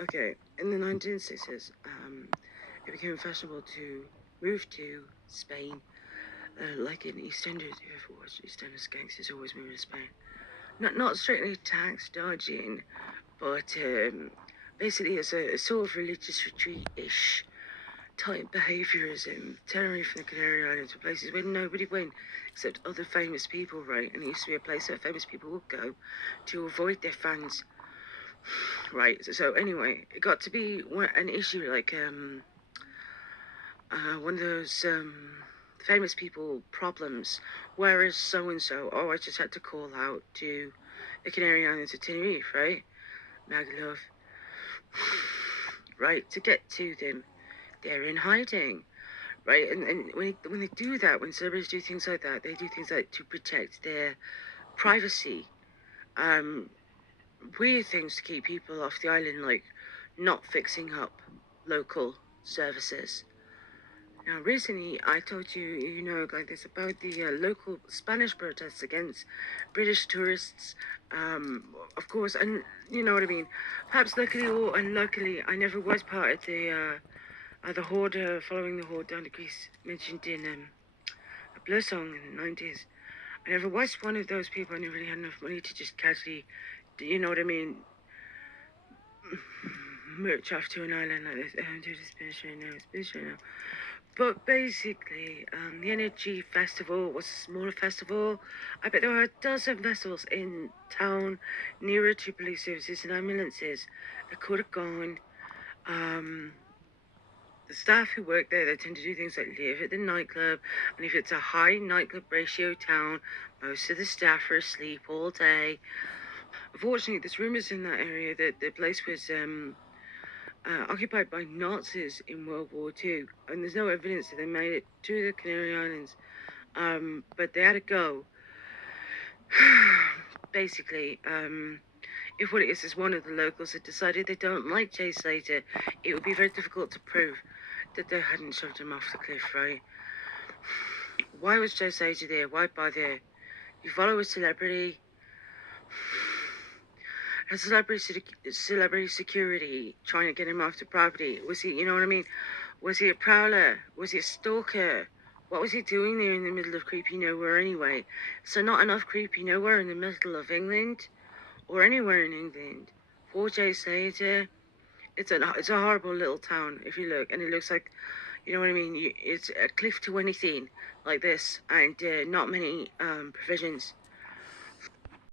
Okay, in the 1960s, it became fashionable to move to Spain, like in EastEnders. If you ever watched EastEnders, gangsters always move to Spain. Not strictly tax dodging, but basically as a sort of religious retreat-ish type behaviourism. Tenerife and the Canary Islands were places where nobody went except other famous people, right? And it used to be a place that famous people would go to avoid their fans. Right, so anyway, it got to be an issue like one of those famous people problems. Whereas so and so, oh, I just had to call out to the Canary Islands of Tenerife, right? Magaluf, right? To get to them, they're in hiding, right? And when they do that, when celebrities do things like that, they do things like to protect their privacy. Um, Weird things to keep people off the island, like not fixing up local services. Now, recently, I told you, like this about the local Spanish protests against British tourists. Of course, and you know what I mean. Perhaps luckily or unluckily, I never was part of the horde following the horde down to Greece mentioned in a Blur song in the 90s. I never was one of those people. I never really had enough money to just casually, you know what I mean, mooch off to an island like this. Do this business right now, it's business right now. But basically, the Energy Festival was a smaller festival. I bet there were a dozen festivals in town nearer to police services and ambulances that could have gone. The staff who work there, they tend to do things like live at the nightclub, and if it's a high nightclub ratio town, most of the staff are asleep all day. Unfortunately, there's rumours in that area that the place was occupied by Nazis in World War II, and there's no evidence that they made it to the Canary Islands, but they had to go. Basically, if what it is one of the locals had decided they don't like Jay Slater, it would be very difficult to prove that they hadn't shoved him off the cliff, right? Why was Jay Slater there? Why bother? You follow a celebrity. A celebrity security trying to get him off the property. Was he, you know what I mean? Was he a prowler? Was he a stalker? What was he doing there in the middle of creepy nowhere anyway? So not enough creepy nowhere in the middle of England or anywhere in England. 4J Slater. It's a horrible little town if you look, and it looks like, you know what I mean. It's a cliff to anything like this, and not many provisions.